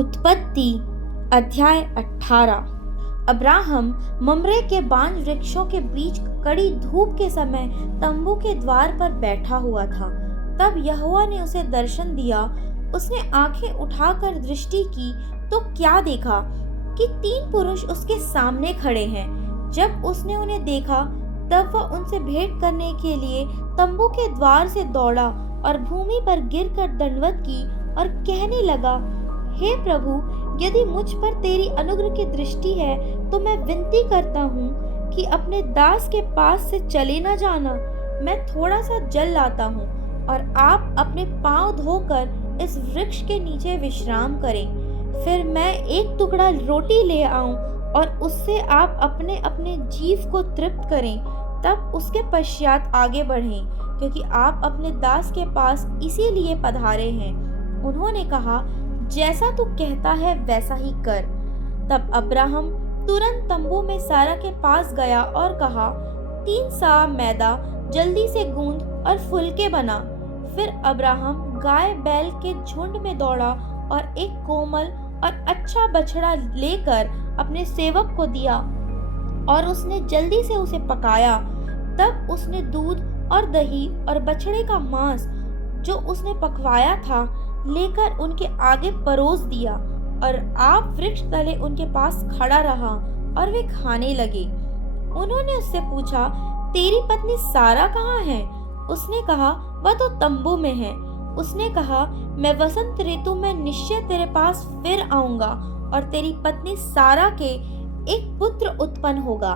उत्पत्ति अध्याय 18। Abraham Mamre के बांज वृक्षों के बीच कड़ी धूप के समय तंबू के द्वार पर बैठा हुआ था। तब यहोवा ने उसे दर्शन दिया। उसने आंखें उठाकर दृष्टि की तो क्या देखा कि 3 पुरुष उसके सामने खड़े हैं। जब उसने उन्हें देखा तब वह उनसे भेंट करने के लिए तंबू के द्वार से दौड़ा और भूमि पर गिरकर दंडवत की और कहने लगा, हे प्रभु, यदि मुझ पर तेरी अनुग्रह की दृष्टि है तो मैं विनती करता हूँ कि अपने दास के पास से चले न जाना। मैं थोड़ा सा जल लाता हूँ और आप अपने पांव धोकर इस वृक्ष के नीचे विश्राम करें। फिर मैं एक टुकड़ा रोटी ले आऊं और उससे आप अपने अपने जीव को तृप्त करें। तब उसके पश्चात आगे बढ़ें, क्योंकि आप अपने दास के पास इसीलिए पधारे हैं। उन्होंने कहा, जैसा तू कहता है वैसा ही कर। तब अब्राहम तुरंत तंबू में सारा के पास गया और कहा, 3 सा मैदा जल्दी से गूंद और फुलके बना। फिर अब्राहम गाय बैल के झुंड में दौड़ा और एक कोमल और अच्छा बछड़ा लेकर अपने सेवक को दिया और उसने जल्दी से उसे पकाया। तब उसने दूध और दही और बछड़े का मांस जो उसने पकवाया था लेकर उनके आगे परोस दिया और आप वृक्ष तले उनके पास खड़ा रहा और वे खाने लगे। उन्होंने उससे पूछा, तेरी पत्नी सारा कहाँ है? उसने कहा, वह तो तंबू में है। उसने कहा, मैं वसंत ऋतु में निश्चय तेरे पास फिर आऊंगा और तेरी पत्नी सारा के एक पुत्र उत्पन्न होगा।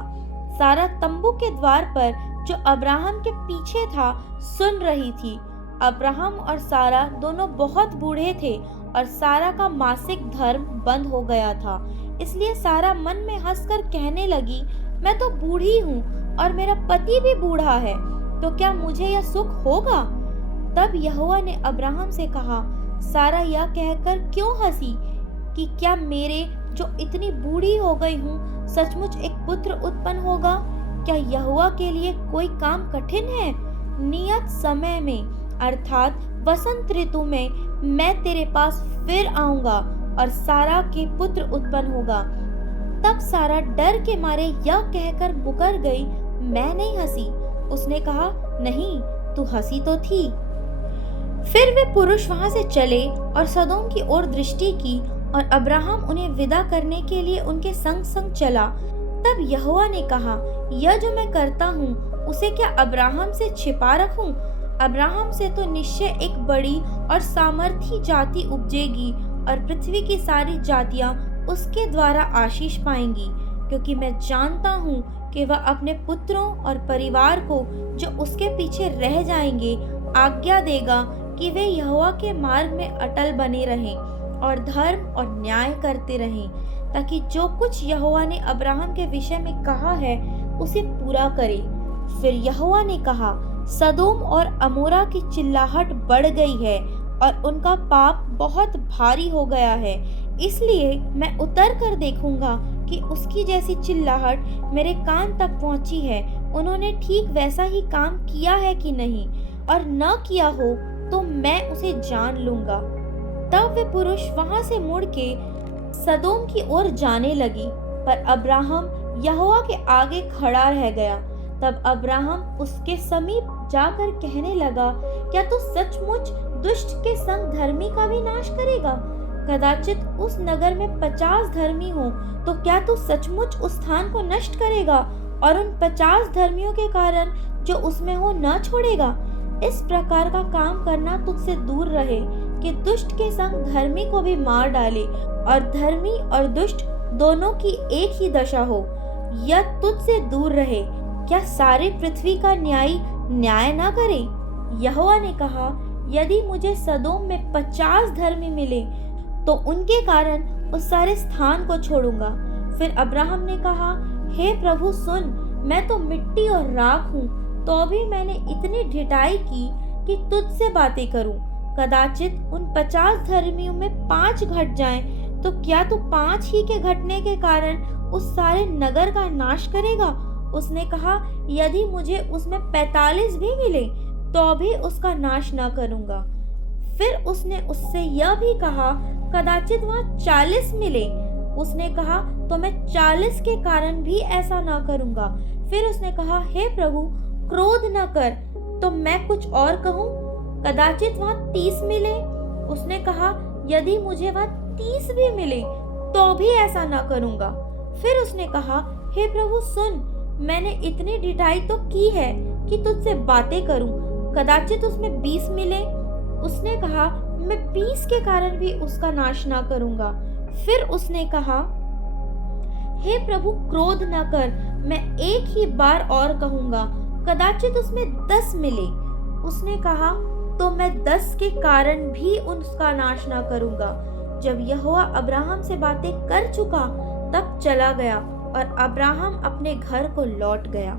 सारा तंबू के द्वार पर जो अब्राहम के पीछे था सुन रही थी। अब्राहम और सारा दोनों बहुत बूढ़े थे और सारा का मासिक धर्म बंद हो गया था। इसलिए सारा मन में हंसकर कहने लगी, मैं तो बूढ़ी हूँ और मेरा पति भी बूढ़ा है, तो क्या मुझे यह सुख होगा? तब यहोवा ने अब्राहम से कहा, सारा यह कहकर क्यों हंसी कि क्या मेरे जो इतनी बूढ़ी हो गई हूँ सचमुच एक पुत्र उत्पन्न होगा? क्या यहोवा के लिए कोई काम कठिन है? नियत समय में अर्थात वसंत ऋतु में मैं तेरे पास फिर आऊंगा और सारा के पुत्र उत्पन्न होगा। तब सारा डर के मारे यह कहकर मुकर गई, मैं नहीं हंसी। उसने कहा, नहीं, तू हंसी तो थी। फिर वे पुरुष वहां से चले और सदोम की ओर दृष्टि की और अब्राहम उन्हें विदा करने के लिए उनके संग संग चला। तब यहोवा ने कहा, यह जो मैं करता हूँ उसे क्या अब्राहम से छिपा रखूं? अब्राहम से तो निश्चय एक बड़ी और सामर्थी जाति उपजेगी और पृथ्वी की सारी जातियां उसके द्वारा आशीष पाएंगी, क्योंकि मैं जानता हूँ कि वह अपने पुत्रों और परिवार को जो उसके पीछे रह जाएंगे आज्ञा देगा कि वे यहोवा के मार्ग में अटल बने रहें और धर्म और न्याय करते रहें, ताकि जो कुछ यहोवा ने अब्राहम के विषय में कहा है उसे पूरा करे। फिर यहोवा ने कहा, सदोम और अमोरा की चिल्लाहट बढ़ गई है और उनका पाप बहुत भारी हो गया है। इसलिए मैं उतर कर देखूंगा कि उसकी जैसी चिल्लाहट मेरे कान तक पहुंची है। उन्होंने ठीक वैसा ही काम किया है कि नहीं, और न किया हो तो मैं उसे जान लूंगा। तब वे पुरुष वहां से मुड़ के सदोम की ओर जाने लगी, पर अब्राहम यहोवा के आगे खड़ा रह गया। तब अब्राहम उसके समीप जाकर कहने लगा, क्या तू सचमुच दुष्ट के संग धर्मी का भी नाश करेगा? कदाचित उस नगर में 50 धर्मी हो, तो क्या तू सचमुच उस स्थान को नष्ट करेगा और उन 50 धर्मियों के कारण जो उसमें हो न छोड़ेगा? इस प्रकार का काम करना तुझसे दूर रहे कि दुष्ट के संग धर्मी को भी मार डाले और धर्मी और दुष्ट दोनों की एक ही दशा हो। यह तुझसे दूर रहे। क्या सारे पृथ्वी का न्यायी न्याय न करे? यहोवा ने कहा, यदि मुझे सदोम में 50 धर्मी मिले तो उनके कारण उस सारे स्थान को छोड़ूंगा। फिर अब्राहम ने कहा, हे प्रभु सुन, मैं तो मिट्टी और राख हूँ, तो भी मैंने इतनी ढिठाई की कि तुझसे बातें करूं। कदाचित उन 50 धर्मियों में 5 घट जाएं, तो क्या तू 5 ही के घटने के कारण उस सारे नगर का नाश करेगा? उसने कहा, यदि मुझे उसमें 45 भी मिले तो भी उसका नाश न करूंगा। फिर उसने उससे यह भी कहा, कदाचित वहाँ 40 मिले। उसने कहा, तो मैं 40 के कारण भी ऐसा ना करूँगा। फिर उसने कहा, हे प्रभु, क्रोध न कर, तो मैं कुछ और कहूँ? कदाचित वहाँ 30 मिले। उसने कहा, यदि मुझे वहाँ 30 भी मिले तो भी ऐसा ना करूँगा। फिर उसने कहा, हे प्रभु सुन, मैंने इतनी ढिठाई तो की है कि तुझसे बातें करूं। कदाचित उसमें 20 मिले। उसने कहा, मैं 20 के कारण भी उसका नाश ना करूंगा। फिर उसने कहा, हे प्रभु क्रोध न कर, मैं एक ही बार और कहूंगा। कदाचित उसमें 10 मिले। उसने कहा, तो मैं 10 के कारण भी उसका नाश ना करूंगा। जब यहोवा अब्राहम से बातें कर चुका, तब चला गया और अब्राहम अपने घर को लौट गया।